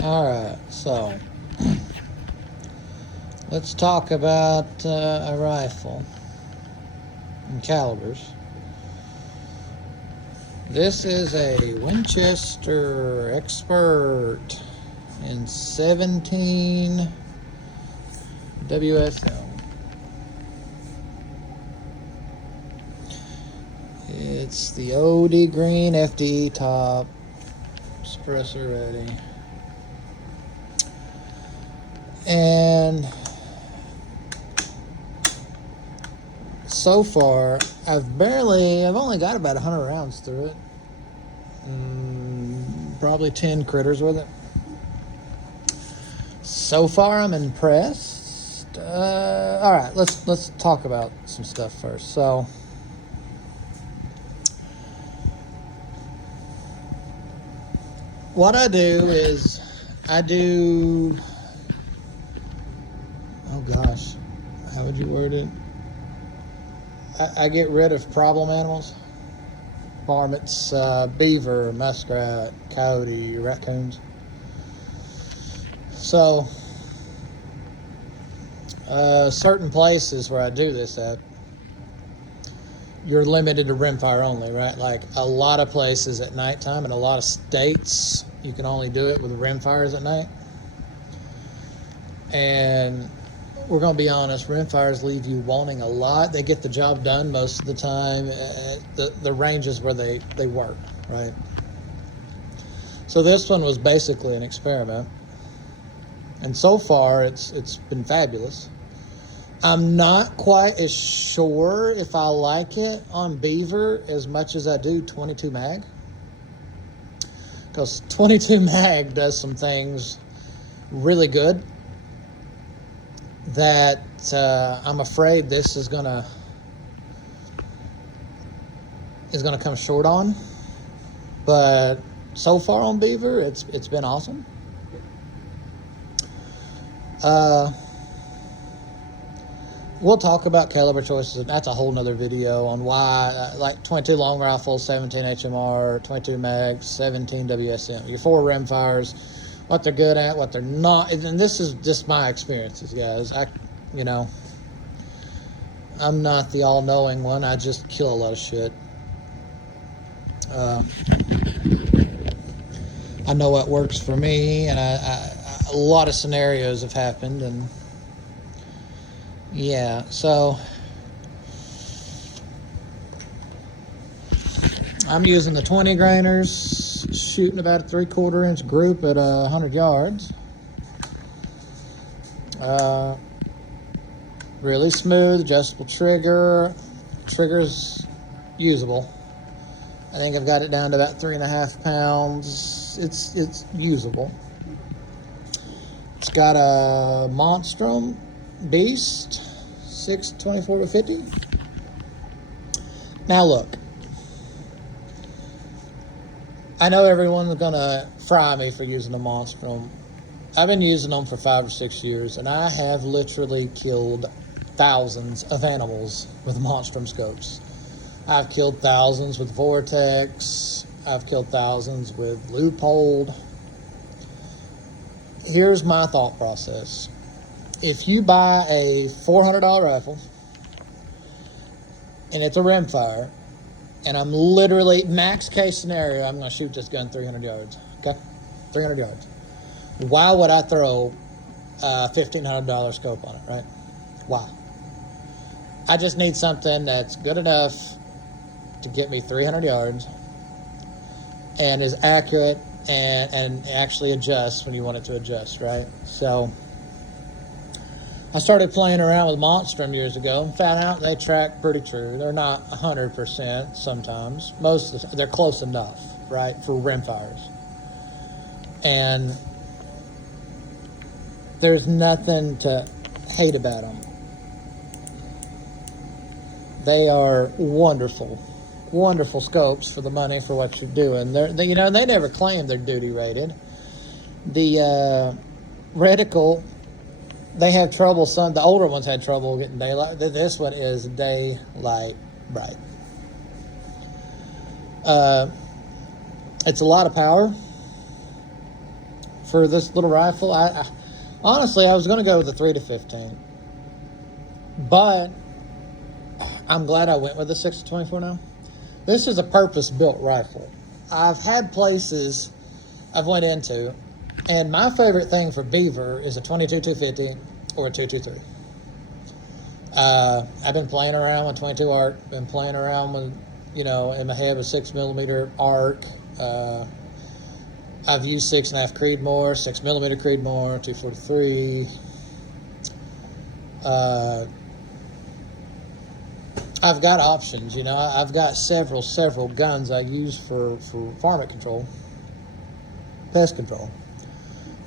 Alright, so let's talk about a rifle and calibers. This is a Winchester xpert in 17 WSM. It's the OD green FD top, suppressor ready. And so far, I've only got about 100 rounds through it. Probably 10 critters with it. So far, I'm impressed. All right, let's talk about some stuff first. So, what I do is oh gosh, how would you word it? I get rid of problem animals. Varmints, beaver, muskrat, coyote, raccoons. So, certain places where I do this at, you're limited to rimfire only, right? Like a lot of places at nighttime and a lot of states, you can only do it with rimfires at night. And we're going to be honest, rimfires leave you wanting a lot. They get the job done most of the time. The ranges where they work, right? So this one was basically an experiment. And so far, it's been fabulous. I'm not quite as sure if I like it on beaver as much as I do 22 mag. Because 22 mag does some things really good that I'm afraid this is gonna come short on. But so far on beaver, it's been awesome. We'll talk about caliber choices. That's a whole nother video on why, like 22 long rifles, 17 HMR, 22 mags, 17 WSM. Your 4 rimfires, what they're good at, what they're not. And this is just my experiences, guys. I'm not the all-knowing one. I just kill a lot of shit. I know what works for me, and a lot of scenarios have happened, and yeah, so I'm using the 20 grainers, shooting about a 3/4 inch group at 100 yards. Really smooth, adjustable trigger. Trigger's usable. I think I've got it down to about 3.5 pounds. It's usable. It's got a Monstrum Beast 624-50. Now look, I know everyone's gonna fry me for using a Monstrum. I've been using them for 5 or 6 years, and I have literally killed thousands of animals with Monstrum scopes. I've killed thousands with Vortex. I've killed thousands with Loophole. Here's my thought process. If you buy a $400 rifle, and it's a rimfire, and I'm literally, max case scenario, I'm going to shoot this gun 300 yards, okay? 300 yards. Why would I throw a $1,500 scope on it, right? Why? I just need something that's good enough to get me 300 yards and is accurate and actually adjusts when you want it to adjust, right? So I started playing around with Monstrum years ago and found out they track pretty true. They're not 100% sometimes. Most of the time, they're close enough, right, for rimfires. And there's nothing to hate about them. They are wonderful, wonderful scopes for the money for what you're doing. They never claim they're duty rated. The reticle, they have trouble. The older ones had trouble getting daylight. This one is daylight bright. It's a lot of power for this little rifle, honestly, I was going to go with the 3 to 15. But I'm glad I went with the 6 to 24 now. This is a purpose-built rifle. I've had places I've went into, and my favorite thing for beaver is a 22-250 or a 223. I've been playing around with 22 arc, been playing around with, in my head with 6mm arc. I've used 6.5 Creedmoor, 6mm Creedmoor, 243. I've got options, I've got several guns I use for varmint control, pest control.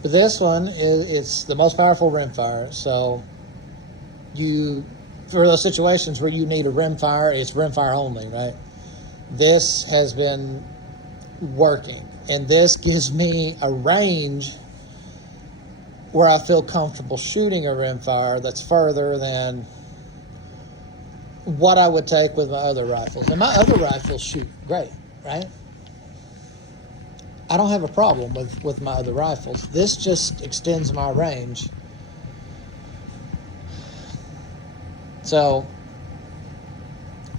But this one, it's the most powerful rimfire, so for those situations where you need a rimfire, it's rimfire only, right? This has been working, and this gives me a range where I feel comfortable shooting a rimfire that's further than what I would take with my other rifles. And my other rifles shoot great, right? I don't have a problem with my other rifles. This just extends my range. So,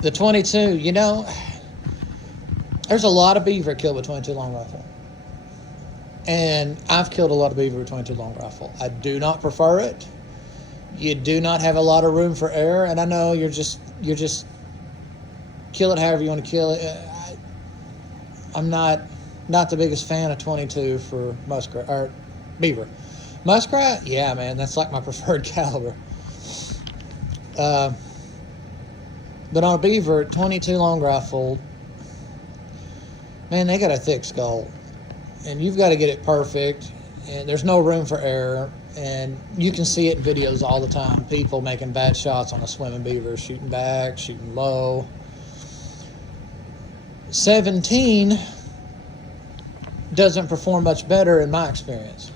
the 22, there's a lot of beaver killed with 22 long rifle. And I've killed a lot of beaver with 22 long rifle. I do not prefer it. You do not have a lot of room for error, and I know you're just kill it however you want to kill it. I'm not the biggest fan of 22 for muskrat or beaver. Muskrat, yeah, man, that's like my preferred caliber. But on a beaver, 22 long rifle, man, they got a thick skull, and you've got to get it perfect, and there's no room for error. And you can see it in videos all the time. People making bad shots on a swimming beaver, shooting back, shooting low. 17 doesn't perform much better in my experience.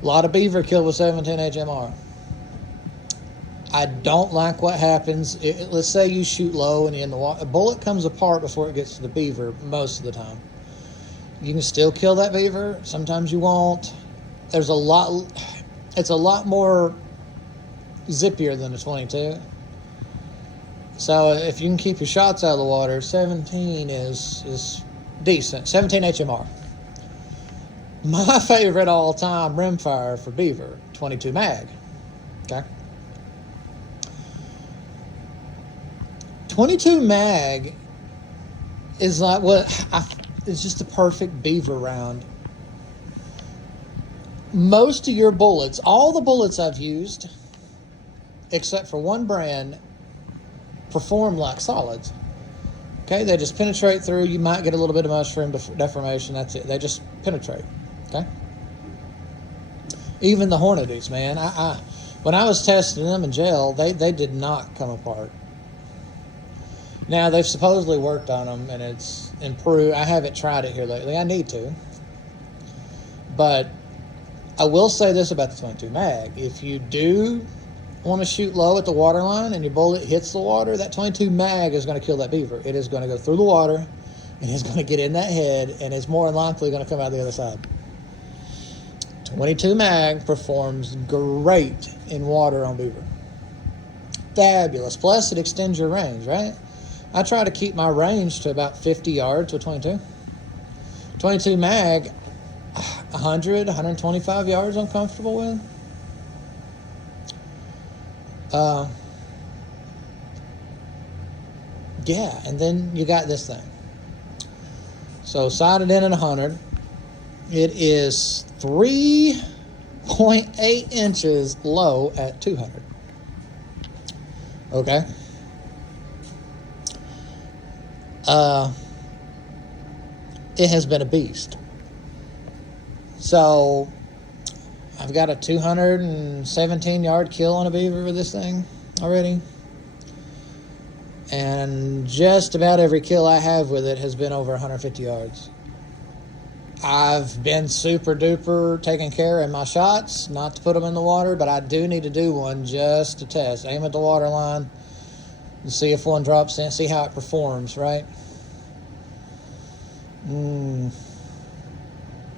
A lot of beaver killed with 17 HMR. I don't like what happens. Let's say you shoot low and in the water, a bullet comes apart before it gets to the beaver most of the time. You can still kill that beaver. Sometimes you won't. It's a lot more zippier than a 22. So if you can keep your shots out of the water, 17 is decent. 17 HMR. My favorite all-time rimfire for beaver, 22 mag. Okay. 22 mag is like it's just the perfect beaver round. Most of your bullets, all the bullets I've used, except for one brand, perform like solids. Okay, they just penetrate through. You might get a little bit of mushroom deformation. That's it. They just penetrate. Okay. Even the Hornadies, man. When I was testing them in jail, they did not come apart. Now they've supposedly worked on them and it's improved. I haven't tried it here lately. I need to, but I will say this about the 22 mag. If you do want to shoot low at the water line and your bullet hits the water, that 22 mag is going to kill that beaver. It is going to go through the water and it's going to get in that head and it's more than likely going to come out the other side. 22 mag performs great in water on beaver. Fabulous. Plus it extends your range, right? I try to keep my range to about 50 yards with 22. 22 mag, 100, 125 yards I'm comfortable with. Yeah, and then you got this thing. So sighted in at 100. It is 3.8 inches low at 200. Okay. It has been a beast. So I've got a 217 yard kill on a beaver with this thing already. And just about every kill I have with it has been over 150 yards. I've been super duper taking care in my shots, not to put them in the water, but I do need to do one just to test. Aim at the water line and see if one drops in, see how it performs, right?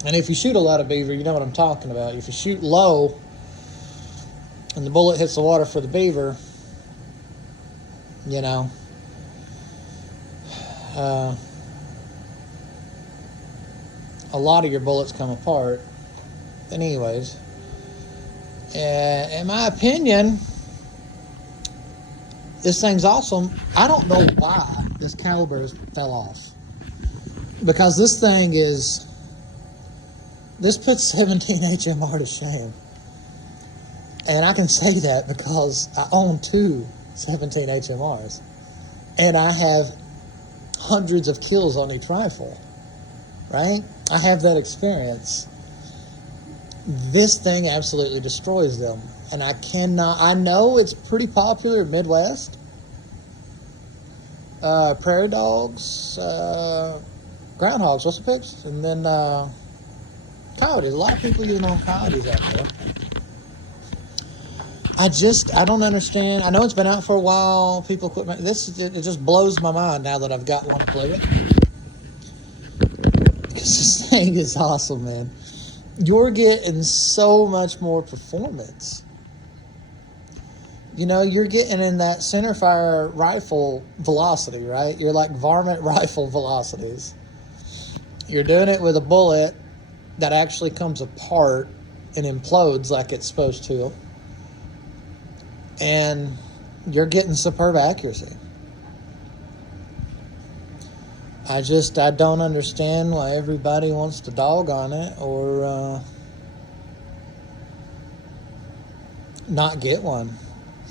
And if you shoot a lot of beaver, you know what I'm talking about. If you shoot low and the bullet hits the water for the beaver, you know, a lot of your bullets come apart. And anyways, in my opinion, this thing's awesome. I don't know why this caliber fell off. Because this thing is, this puts 17 HMR to shame. And I can say that because I own 2 17 HMRs. And I have hundreds of kills on each rifle, right? I have that experience. This thing absolutely destroys them. And I know it's pretty popular in Midwest. Prairie dogs, groundhogs, what's the picks? And then coyotes. A lot of people using on coyotes out there. I don't understand. I know it's been out for a while. People quit. It just blows my mind now that I've got one to play with. Because this thing is awesome, man. You're getting so much more performance. You know, you're getting in that centerfire rifle velocity, right? You're like varmint rifle velocities. You're doing it with a bullet that actually comes apart and implodes like it's supposed to. And you're getting superb accuracy. I don't understand why everybody wants to dog on it or not get one.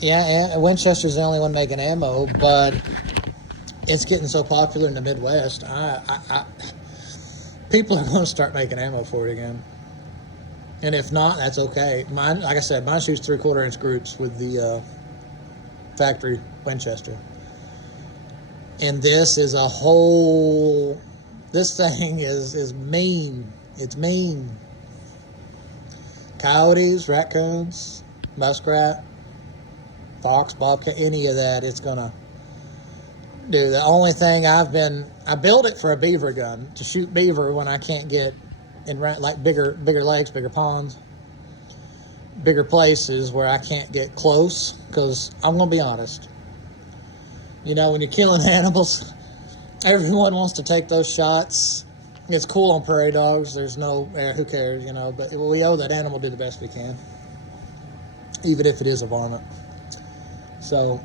Yeah, Winchester's the only one making ammo, but it's getting so popular in the Midwest. People are going to start making ammo for it again. And if not, that's okay. Mine, like I said, mine shoots 3/4 inch groups with the factory Winchester. And this is this thing is mean. It's mean. Coyotes, raccoons, muskrat, fox, bobcat, any of that, it's gonna do. The only thing I built it for a beaver gun, to shoot beaver when I can't get in like bigger lakes, bigger ponds, bigger places where I can't get close. Because I'm gonna be honest, you know, when you're killing animals, everyone wants to take those shots. It's cool on prairie dogs. There's no, who cares, you know, but we owe that animal do the best we can, even if it is a varmint. So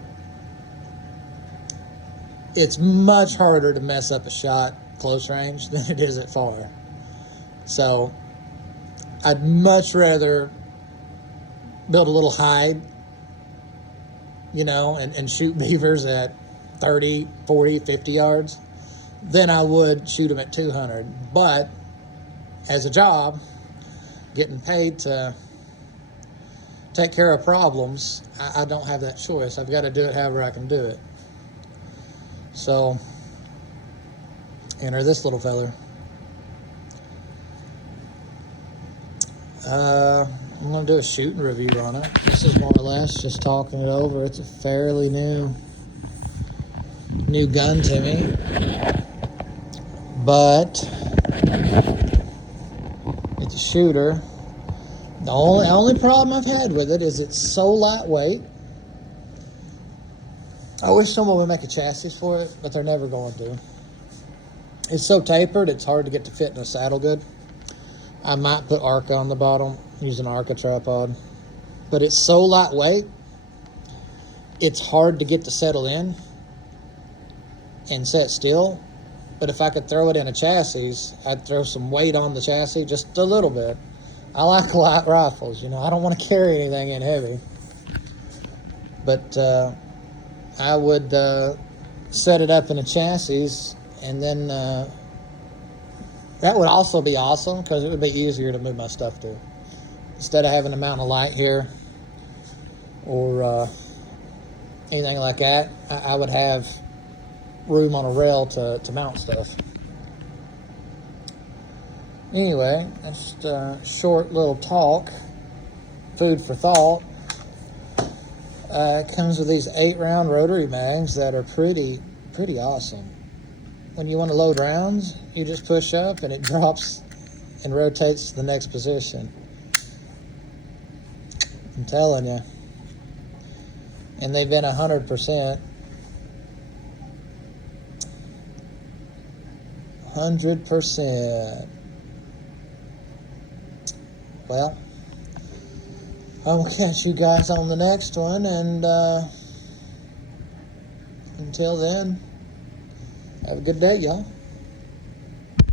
it's much harder to mess up a shot close range than it is at far. So I'd much rather build a little hide, you know, and shoot beavers at 30, 40, 50 yards than I would shoot them at 200. But as a job, getting paid to take care of problems, I don't have that choice. I've got to do it however I can do it. So, enter this little feller. I'm going to do a shooting review on it. This is more or less just talking it over. It's a fairly new gun to me. But it's a shooter. The only problem I've had with it is it's so lightweight. I wish someone would make a chassis for it, but they're never going to. It's so tapered, it's hard to get to fit in a saddle good. I might put Arca on the bottom, use an Arca tripod. But it's so lightweight, it's hard to get to settle in and set still. But if I could throw it in a chassis, I'd throw some weight on the chassis, just a little bit. I like light rifles, you know. I don't want to carry anything in heavy. But I would set it up in a chassis, and then that would also be awesome because it would be easier to move my stuff to. Instead of having to mount a light here or anything like that, I would have room on a rail to mount stuff. Anyway, just a short little talk, food for thought. It comes with these 8-round rotary mags that are pretty awesome. When you want to load rounds, you just push up and it drops and rotates to the next position. I'm telling you. And they've been 100%. 100%. Well, I will catch you guys on the next one, and until then, have a good day, y'all.